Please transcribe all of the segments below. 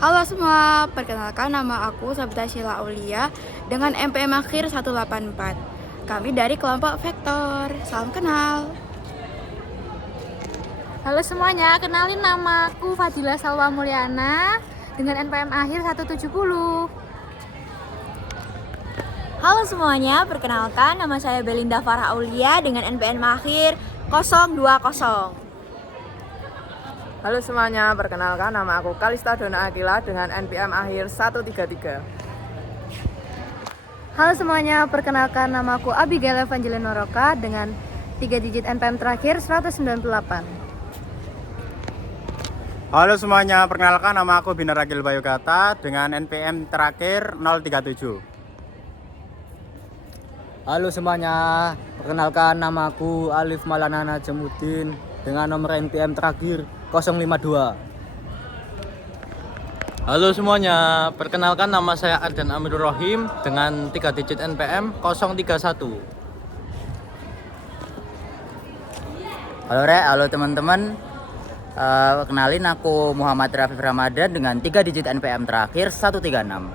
Halo semua, perkenalkan nama aku Sabta Sheila Aulia dengan MPM akhir 184. Kami dari kelompok Vektor. Salam kenal. Halo semuanya, kenalin nama aku Fadila Salwa Mulyana dengan NPM akhir 170. Halo semuanya, perkenalkan nama saya Belinda Farah Aulia dengan NPM akhir 020. Halo semuanya, perkenalkan nama aku Kalista Dona Akila dengan NPM akhir 133. Halo semuanya, perkenalkan nama aku Abigail Evangelina Roka dengan 3 digit NPM terakhir 198. Halo semuanya, perkenalkan nama aku Binar Agil Bayukata dengan NPM terakhir 037. Halo semuanya, perkenalkan nama aku Alif Maulana Jamuddin dengan nomor NPM terakhir 052. Halo semuanya, perkenalkan nama saya Ardan Amirul Rohim dengan 3 digit NPM 031. Halo teman-teman, kenalin aku Muhammad Rafif Ramadan dengan 3 digit NPM terakhir 136.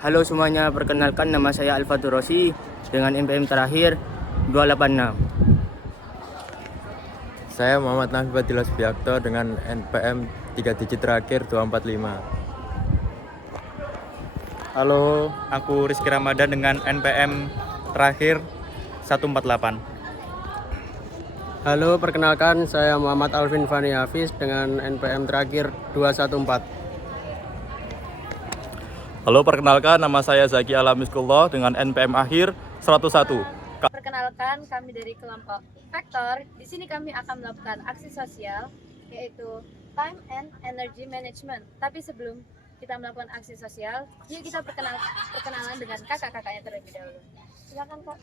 Halo semuanya, perkenalkan nama saya Alfatur Rosi dengan NPM terakhir 286. Saya Muhammad Nafi Fadilah Subiakto dengan NPM 3 digit terakhir 245. Halo, aku Rizky Ramadan dengan NPM terakhir 148. Halo, perkenalkan saya Muhammad Alvin Fani Hafiz dengan NPM terakhir 214. Halo, perkenalkan nama saya Zaki Alamiskullah dengan NPM akhir 101. Perkenalkan kami dari kelompok Vektor. Di sini kami akan melakukan aksi sosial yaitu Time and Energy Management. Tapi sebelum kita melakukan aksi sosial, yuk kita perkenalan dengan kakak-kakaknya terlebih dahulu. Silakan Kak.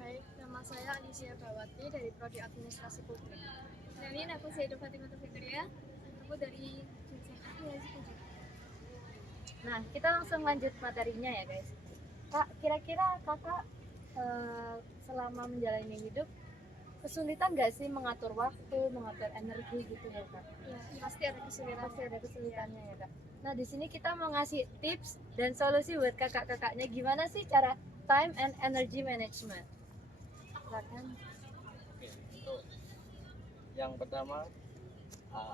Baik, nama saya Alicia Bawati dari Prodi Administrasi Publik. Kenalin, aku Zaido Fatimah Fikriya. Aku dari Nah, kita langsung lanjut materinya ya guys. Kak, kira-kira kakak selama menjalani hidup kesulitan nggak sih mengatur waktu, mengatur energi gitu ya Kak? Ya, pasti ada kesulitan. Pasti ada kesulitannya ya Kak. Nah, di sini kita mau ngasih tips dan solusi buat kakak-kakaknya gimana sih cara time and energy management. Silakan. Oke, untuk yang pertama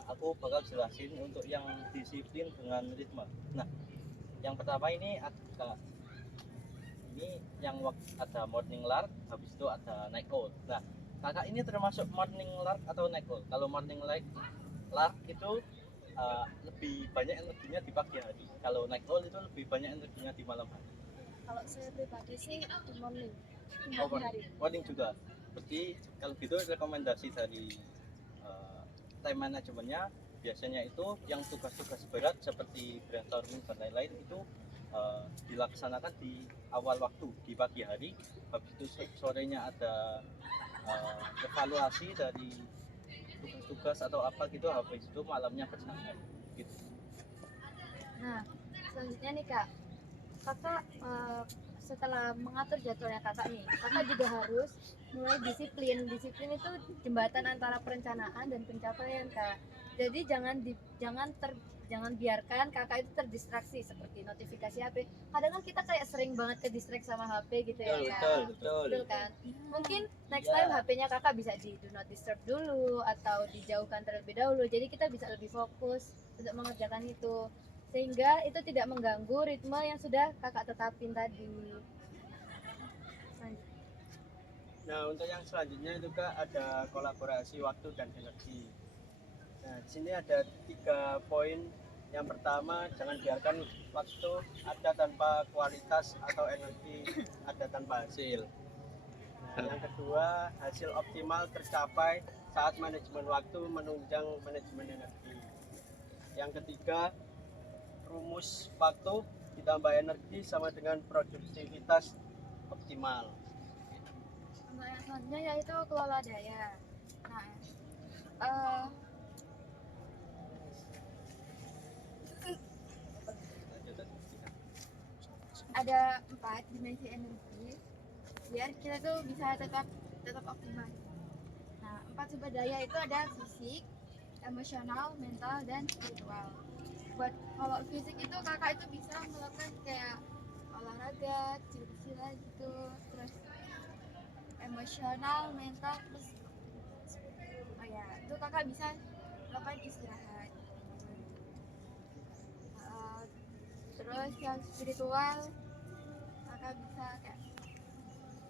aku bakal jelasin untuk yang disiplin dengan ritme. Nah, yang pertama ini yang ada morning lark, habis itu ada night owl. Nah, kakak ini termasuk morning lark atau night owl? Kalau morning lark itu lebih banyak energinya di pagi hari. Kalau night owl itu lebih banyak energinya di malam hari. Kalau saya pribadi sih di morning. Morning juga. Berarti kalau gitu rekomendasi dari time manajemennya biasanya itu yang tugas-tugas berat seperti brainstorming dan lain-lain itu dilaksanakan di awal waktu di pagi hari. Habis itu sorenya ada evaluasi dari tugas-tugas atau apa gitu, habis itu malamnya bersantai gitu. Nah, selanjutnya nih Kak, kakak setelah mengatur jadwalnya kakak nih, kakak juga harus mulai disiplin. Disiplin itu jembatan antara perencanaan dan pencapaian Kak. Jadi jangan biarkan kakak itu terdistraksi seperti notifikasi HP. Kadang kan kita kayak sering banget ke distract sama HP gitu ya Kak. Betul kan? Mungkin next time HP-nya kakak bisa di do not disturb dulu atau dijauhkan terlebih dahulu. Jadi kita bisa lebih fokus untuk mengerjakan itu, sehingga itu tidak mengganggu ritme yang sudah kakak tetapin tadi. Nah, untuk yang selanjutnya itu Kak ada kolaborasi waktu dan energi. Nah, di sini ada 3 poin. Yang pertama, jangan biarkan waktu ada tanpa kualitas atau energi ada tanpa hasil. Nah, yang kedua, hasil optimal tercapai saat manajemen waktu menunjang manajemen energi. Yang ketiga, rumus waktu ditambah energi sama dengan produktivitas optimal. Untuk yang selanjutnya yaitu kelola daya. Nah, ada 4 dimensi energi biar kita tuh bisa tetap optimal. Nah, 4 sumber daya itu ada fisik, emosional, mental, dan spiritual. Buat kalau fisik itu kakak itu bisa melakukan kayak olahraga, kecil-kecilan gitu, terus emosional, mental, terus oh ya itu kakak bisa melakukan istirahat. Terus yang spiritual kakak bisa kayak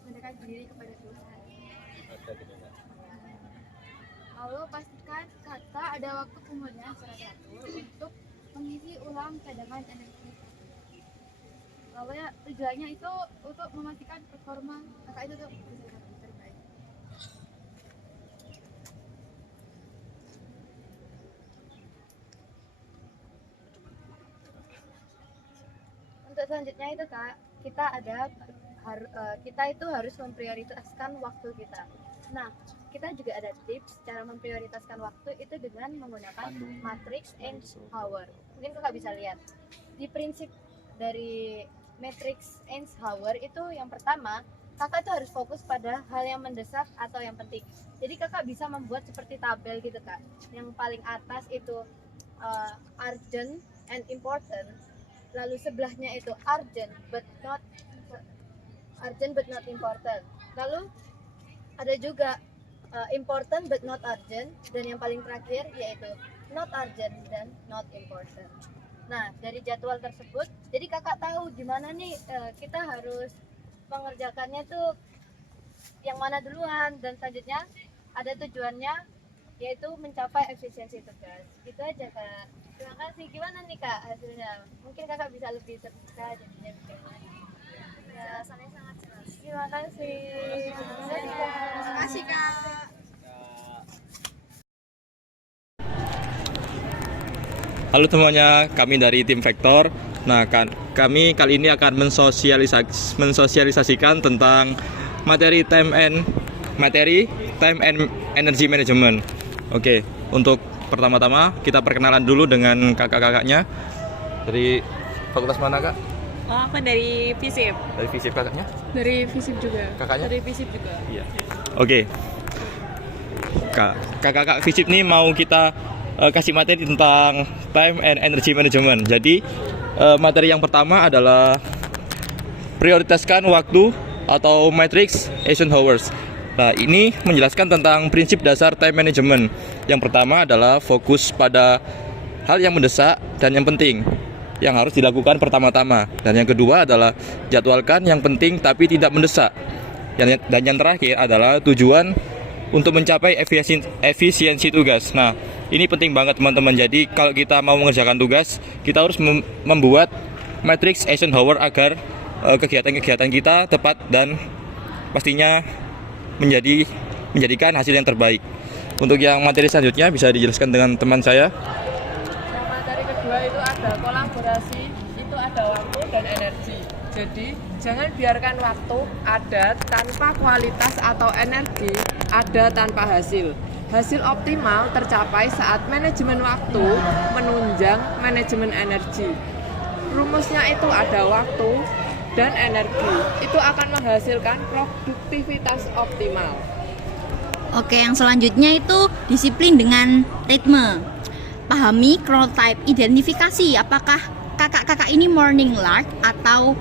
mendekatkan diri kepada Tuhan. Lalu pastikan kakak ada waktu kemudian secara teratur untuk mengisi ulang cadangan energi. Lalu ya tujuannya itu untuk memastikan performa kakak itu tuh bisa terbaik. Untuk selanjutnya itu kak, kita itu harus memprioritaskan waktu kita. Nah, kita juga ada tips cara memprioritaskan waktu itu dengan menggunakan matrix Eisenhower. Mungkin kakak bisa lihat di prinsip dari matrix Eisenhower itu yang pertama, kakak itu harus fokus pada hal yang mendesak atau yang penting. Jadi kakak bisa membuat seperti tabel gitu kak. Yang paling atas itu urgent and important. Lalu sebelahnya itu urgent but not important. Lalu ada juga important but not urgent, dan yang paling terakhir yaitu not urgent dan not important. Nah, dari jadwal tersebut, jadi kakak tahu gimana nih kita harus mengerjakannya tuh yang mana duluan, dan selanjutnya ada tujuannya yaitu mencapai efisiensi tugas. Gitu aja kak. Terima kasih. Gimana nih kak hasilnya? Mungkin kakak bisa lebih terbuka jadinya bagaimana? Penjelasannya sangat jelas. Terima kasih. Terima kasih kak. Halo semuanya, kami dari tim Vektor. Nah, kami kali ini akan mensosialisasikan tentang materi time and energy management. Oke, untuk pertama-tama kita perkenalan dulu dengan kakak-kakaknya. Dari fakultas mana kak? Oh, aku dari FISIP. Dari FISIP kakaknya? Dari FISIP juga. Kakaknya? Dari FISIP juga. Iya. Oke. Kakak-kakak FISIP nih mau kita kasih materi tentang time and energy management. Jadi materi yang pertama adalah prioritaskan waktu atau matrix Eisenhower. Nah, ini menjelaskan tentang prinsip dasar time management. Yang pertama adalah fokus pada hal yang mendesak dan yang penting yang harus dilakukan pertama-tama. Dan yang kedua adalah jadwalkan yang penting tapi tidak mendesak. Dan yang terakhir adalah tujuan untuk mencapai efisiensi tugas. Nah, ini penting banget teman-teman. Jadi kalau kita mau mengerjakan tugas, kita harus membuat matrix Eisenhower agar kegiatan-kegiatan kita tepat dan pastinya menjadikan hasil yang terbaik. Untuk yang materi selanjutnya bisa dijelaskan dengan teman saya. Yang materi kedua itu ada kolaborasi, itu ada waktu dan energi. Jadi jangan biarkan waktu ada tanpa kualitas atau energi ada tanpa hasil. Hasil optimal tercapai saat manajemen waktu menunjang manajemen energi. Rumusnya itu ada waktu dan energi. Itu akan menghasilkan produktivitas optimal. Oke, yang selanjutnya itu disiplin dengan ritme. Pahami chronotype, identifikasi apakah kakak-kakak ini morning lark atau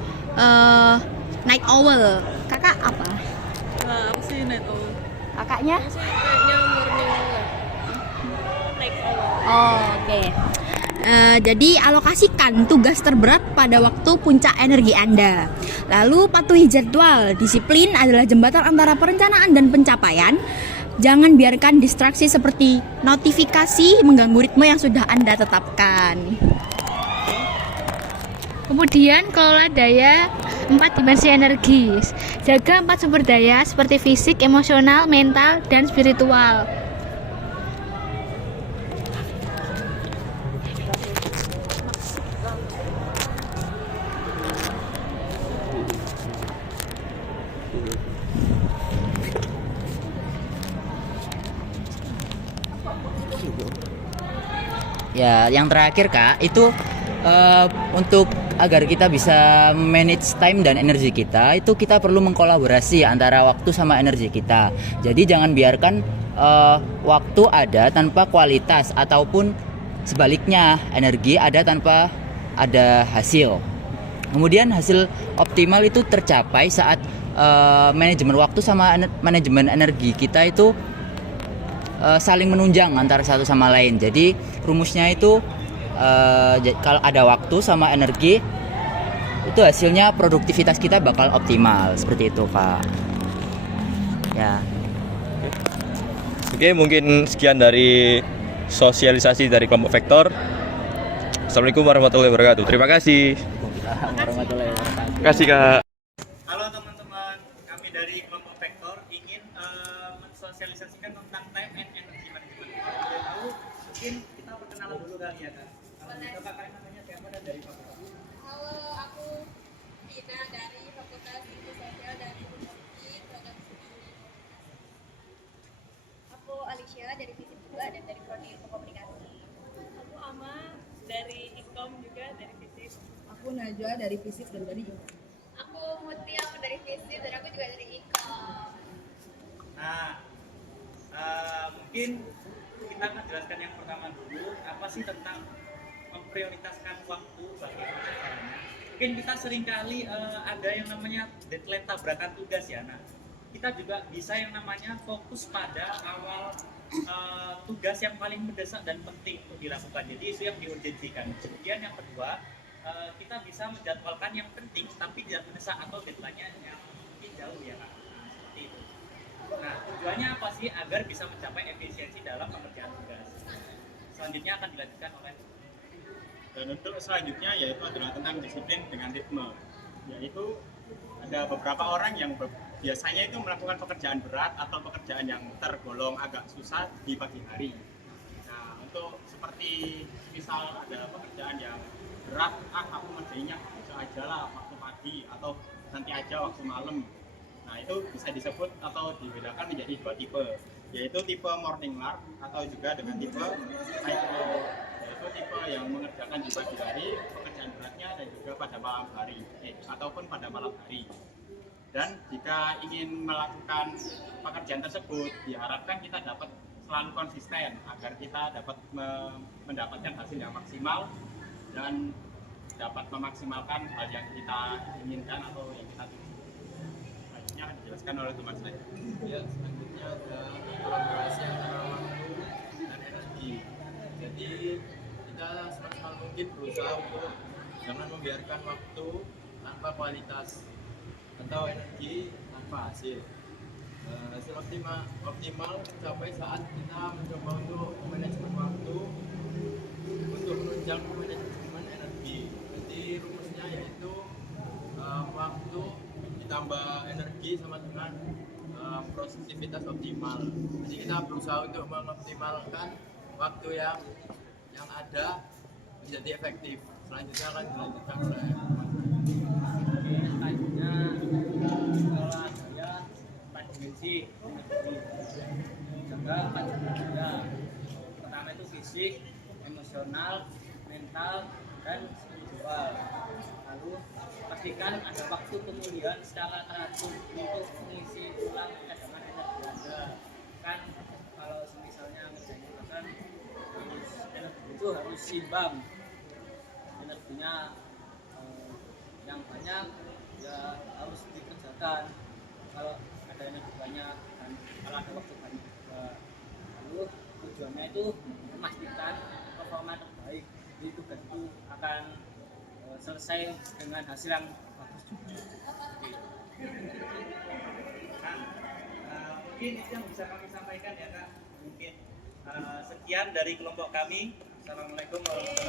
night owl. Kakak apa? Nah, aku sih night owl. Kakaknya? Aku sih kayaknya morning lark. Night owl. Oh, oke. Jadi alokasikan tugas terberat pada waktu puncak energi Anda. Lalu patuhi jadwal. Disiplin adalah jembatan antara perencanaan dan pencapaian. Jangan biarkan distraksi seperti notifikasi mengganggu ritme yang sudah Anda tetapkan. Kemudian kelola daya 4 dimensi energi. Jaga 4 sumber daya seperti fisik, emosional, mental, dan spiritual. Ya, yang terakhir kak itu untuk agar kita bisa manage time dan energi kita, itu kita perlu mengkolaborasi antara waktu sama energi kita. Jadi jangan biarkan waktu ada tanpa kualitas, ataupun sebaliknya energi ada tanpa ada hasil. Kemudian hasil optimal itu tercapai saat manajemen waktu sama manajemen energi kita itu saling menunjang antara satu sama lain. Jadi rumusnya itu kalau ada waktu sama energi itu hasilnya produktivitas kita bakal optimal, seperti itu Kak. Ya. Oke, mungkin sekian dari sosialisasi dari kelompok Vektor. Assalamualaikum warahmatullahi wabarakatuh. Terima kasih. Warahmatullahi wabarakatuh. Terima kasih Kak. Halo teman-teman, kami dari kelompok Vektor ingin mensosialisasikan tentang time and energy management. Kalau boleh tahu, mungkin kita perkenalan dulu kali ya Kak. Kalau gitu Kak, kalian namanya siapa dan dari fakultas? Halo, aku Tina dari Fakultas Ilmu Sosial dan Ekonomi Program Studi. Aku Alicia dari Fisip juga dan dari Prodi Ilmu Komunikasi. Aku Ama dari Ikom juga dari Fisip. Aku Najwa dari Fisip dan dari Ikom. Aku Mutia dari Fisip dan aku juga dari Ikom. Nah, mungkin kita akan jelaskan yang pertama dulu, apa sih tentang memprioritaskan waktu bagi pekerjaannya. Mungkin kita seringkali ada yang namanya deadline tabrakan tugas ya. Nah, kita juga bisa yang namanya fokus pada awal tugas yang paling mendesak dan penting untuk dilakukan. Jadi itu yang diurgensikan. Kemudian yang kedua, kita bisa menjadwalkan yang penting tapi tidak mendesak atau deadline-nya yang mungkin jauh ya Kak. Nah, seperti itu. Nah, tujuannya apa sih? Agar bisa mencapai efisiensi dalam pengerjaan tugas. Selanjutnya akan dilanjutkan oleh. Dan untuk selanjutnya yaitu adalah tentang disiplin dengan ritme. Yaitu ada beberapa orang yang biasanya itu melakukan pekerjaan berat atau pekerjaan yang tergolong agak susah di pagi hari. Nah, untuk seperti misal ada pekerjaan yang berat, aku ngerjainnya bisa aja lah waktu pagi atau nanti aja waktu malam. Nah, itu bisa disebut atau dibedakan menjadi dua tipe, yaitu tipe morning lark atau juga dengan tipe night owl, yaitu tipe yang mengerjakan di pagi hari pekerjaan beratnya dan juga pada malam hari ataupun pada malam hari. Dan jika ingin melakukan pekerjaan tersebut, diharapkan kita dapat selalu konsisten agar kita dapat mendapatkan hasil yang maksimal dan dapat memaksimalkan hal yang kita inginkan atau yang kita tuju. Selanjutnya akan dijelaskan oleh teman saya. Ya, selanjutnya ada kolaborasi antara waktu dan energi. Jadi kita semaksimal mungkin berusaha untuk jangan membiarkan waktu tanpa kualitas atau energi tanpa hasil. Hasil optimal tercapai saat kita mencoba untuk manajemen waktu untuk menunjang manajemen energi. Jadi rumusnya yaitu waktu ditambah energi sama dengan produktivitas optimal. Jadi kita berusaha untuk mengoptimalkan waktu yang ada menjadi efektif. Selanjutnya akan dilanjutkan oleh selanjutnya kalau saya 4 dimensi energi. Jaga 4 dimensi. Pertama itu fisik, emosional, mental, dan spiritual. Lalu pastikan ada waktu pemulihan secara teratur untuk mengisi ulang cadangan energi Anda. Kan kalau misalnya ngerjain kan energi itu harus seimbang, energinya yang banyak ya harus dikerjakan. Kalau ada energi banyak dan kalau ada waktu banyak juga. Lalu tujuannya itu memastikan performa terbaik di tugas itu akan selesai dengan hasil yang bagus juga. Mungkin itu yang bisa kami sampaikan ya Kak. Mungkin sekian dari kelompok kami. Assalamualaikum warahmatullahi wabarakatuh.